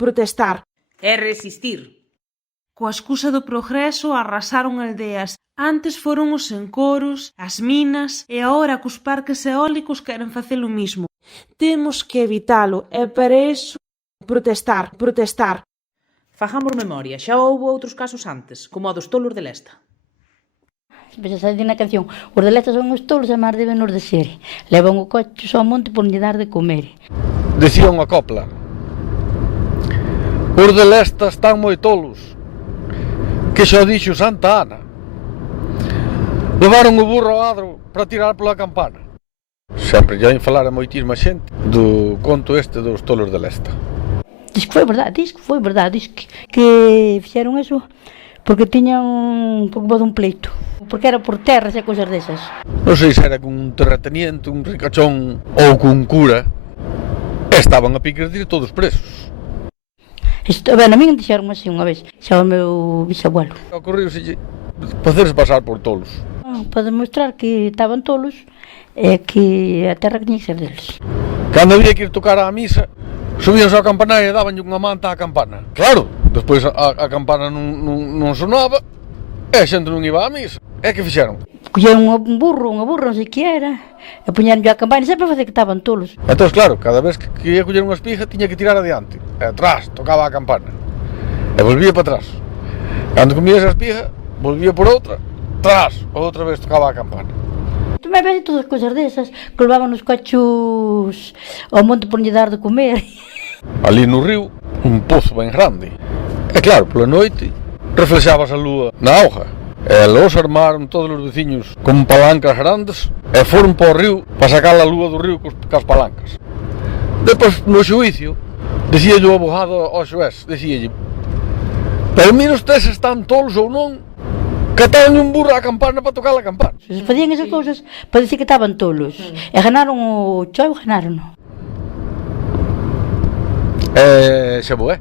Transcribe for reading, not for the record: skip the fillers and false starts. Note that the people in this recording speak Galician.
protestar. É resistir. Coa excusa do progreso arrasaron aldeas. Antes foron os encoros, as minas e agora cos parques eólicos queren facer o mismo. Temos que evitalo e para iso protestar. Fagamos memoria, xa houbo outros casos antes, como o dos tolos de Lesta. Pois xa di na canción, os de Lesta son os tolos e máis deben nos de ser. Levan o coche ao monte por lle dar de comer. Decía unha copla: os de Lesta están moi tolos, que xa dixo Santa Ana. Levaron o burro ao adro para tirar pola campana. Sempre lle oín falar a moitísima xente do conto este dos tolos de Lesta. Diz que foi verdade, diz que fixeron eso porque tiñan un pouco dun pleito. Porque era por terras e cousas desas. Non sei se era con un terrateniente, un ricachón ou cun cura. Estaban a piques de todos presos. Ben, a min dixeron así unha vez, xa o meu bisabuelo. Ocorriuselle facerse pasar por tolos. Para demostrar que estaban tolos e que a terra tiña que ser deles. Cando había que ir tocar á misa, subíanse ao campanario e dabanlle unha manta á campana. Claro, despois a campana non sonaba e a xente non iba á misa. E que fixeron? Colleron un burro, non sei que era, e puñeron a campana, sempre a facer que estaban tolos. Entón, claro, cada vez que ia coller unha espiga tiña que tirar adiante. E atrás, tocaba a campana. E volvía para atrás. Cando comía esa espiga, volvía por outra, atrás, outra vez tocaba a campana. Tamén ves todas as cousas desas, que levaban os cochos ao monte por lle dar de comer. Ali no río, un pozo ben grande. E claro, pola noite, reflexabas a lúa na auga. E los armaron todos os veciños con palancas grandes e foron para o río para sacar a lúa do río cas palancas. Depois, no xuicio, decíalle o abogado ao xuez, decíalle: pero mira ustedes están tolos ou non, que ataban un burro á campana para tocar a campana. Facían esas cousas para dicir que estaban tolos. E ganaron o chou, ganaron. Xa vou,